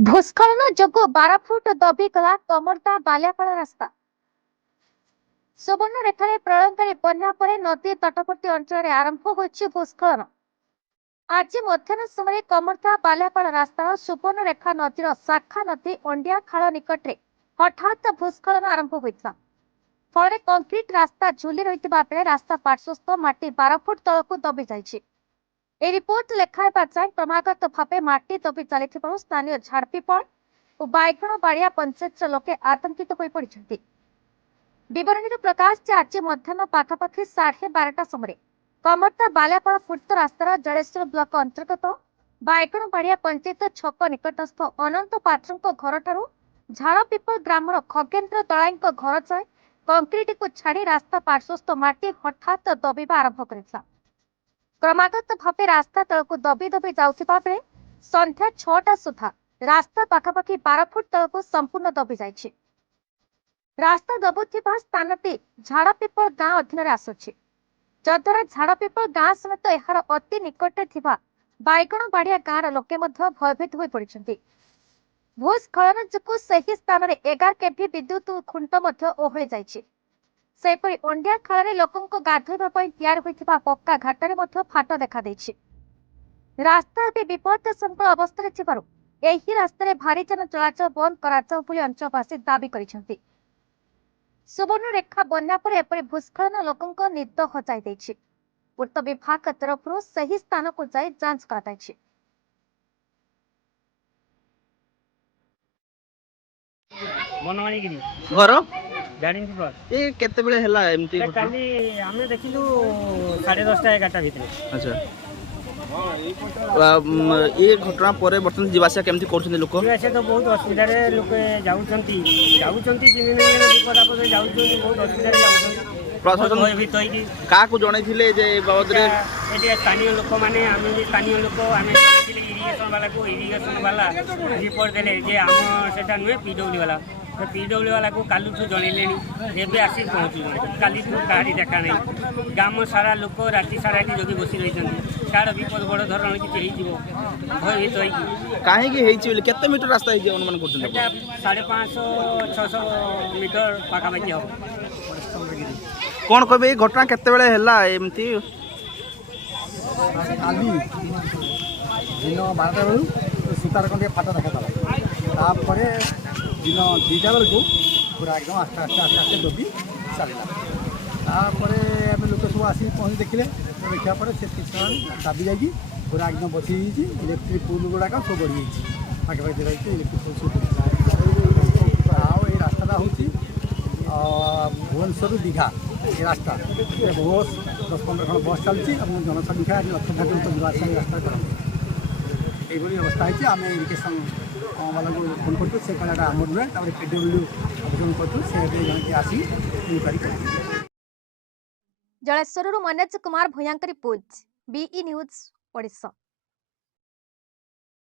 भूस्खलन जोगु 12 फुट दबिगला कमरदा बालियापाड़ रास्ता। सुवर्णरेखार प्रलयंकारी बन्या पर नदी तटवर्ती अंचल आरंभ होइछि भूस्खलन। आज मध्याह्न समय कमरदा बालियापाड़ रास्तार सुवर्णरेखा नदीर शाखा नदी अंडिया खाल निकट में हठात भूस्खलन आरंभ होइता। फल कंक्रीट रास्ता झुली रहितबा बेले रास्ता पार्श्वस्थ माटी 12 फुट तलक दबि जाइछि। ए रिपोर्ट लेखाइबा जाए क्रमागत भावे माटी दबि चलिथिबारु स्थानीय झाड़पीपल और बायगण बाड़िया पंचायत लोके आतंकित होई पड़िछन्ति। विवरणीर प्रकाश जे आज मध्याह्न पाखापाखि 12:30 समय कमरदा बालियापाड़ पूर्त रास्तार जलेश्वर ब्लॉक अंतर्गत बायगण बाड़िया पंचायत छक निकटस्थ अनंत पात्रଙ୍କ घरठारू झाड़पीपल ग्रामर खगेन्द्र दलाईଙ୍କ घर जाए कंक्रीट को छाड़ी रास्ता पार्श्वस्थ माटी हठात दबिबा आरंभ करिଥିଲା। क्रमागत भावे रास्ता तलक दबि दबि जाउथिबा बेले संध्या 6टा सुधा रास्ता पाखापाखि 12 फुट तलक संपूर्ण दबि जाइछि। रास्ता दबुथिबा स्थानटी झाड़पीपल गाँ अधीन आसुछि, जद्वारा झाड़पीपल गाँ समेत एहार अति निकटे थिबा बायगण बाड़िया गाँर लोके मध्य भयभीत होई पड़िछन्ति। भूस्खलन जोगु ସେହି स्थाନରେ 11 केवी विद्युत खुंट मध्य ओहଳି जाइछि। सेपरि अंडिया खाल लोक गाधोइबा तैयार होइथिबा पक्का घाटरे मध्य फाट देखा देछि। रास्ता ए विपदसंकुल अवस्था थिबारु एही रास्तारे भारी जान चलाचल बंद कराजाउ बोली अंचलवासी दाबी करिसेंति। सुवर्णरेखा बन्या पर एपरि भूस्खलन लोकଙ୍କ निद हजाई देछि। पूर्त विभाग तरफरु सही स्थान को जाई जांच कराଯାଇଛି। घर जानी पर ये केते बेले हला एमती काली हमें देखिलु 10:30 11टा भितर। अच्छा ये घटना पर बर्तमान जीवासिया केमती करछन लोक ऐसे तो बहुत असुविधा रे लोक जाउछंती जिने विपद आपद जाउछंती बहुत असुविधा रे जाउछंती। प्रशासन भय भीत होई का को जणैथिले जे बाबद रे एटे स्थानीय लोक माने आमे भी स्थानीय लोक आमे जणैथिले इरिगेशन वाला रिपोर्ट देले जे हम सेटा नुए पीडब्ल्यू वाला पीडब्ल्यू वाला को कालू ठू जणैलेनी एबे आसी पहुंचु काली ठू गाड़ी देखा नहीं गाम सारा लोक राति सारा एटी जोगी बसी रहिछंती कार विपद बड़ धरण कि हेई जीवो भय भीत होई काहे कि हेइछि बोले केते मीटर रास्ता हेइ जे अनुमान करछन एटा 550 600 मीटर पाका बाकी हो। कोन कहबे ए घटना केते बेले हला एमती काली दिन 12टा बेलू सुतार खंडे फाट देखा तापर दिन 2टा बेलू पूरा एकदम आस्ते आस्ते आस्ते आस्ते दबी चलला। तापर आम लोक सब आस पहुँच देखिले देखा पर से किसान दाबी जाकि पूरा एकदम बसी इलेक्ट्रिक पुल गुड़ाक सब बढ़ी पाखे पाखे इलेक्ट्रिक सब आउ ये रास्ता हूँ भुवनेश्वर दीघा ये रास्ता बहुत 10-15 खंड बस चलती जनसंख्या लक्ष जावास रास्ता करते ये अवस्था है। आम इरिगेशन वाला को फोन करते से कहला आम नुहे पीडब्ल्यू आवेदन करते आसी इनक्वारी कर। जलेश्वर मनोज कुमार भूयांकर रिपोर्ट BE न्यूज ओडिशा।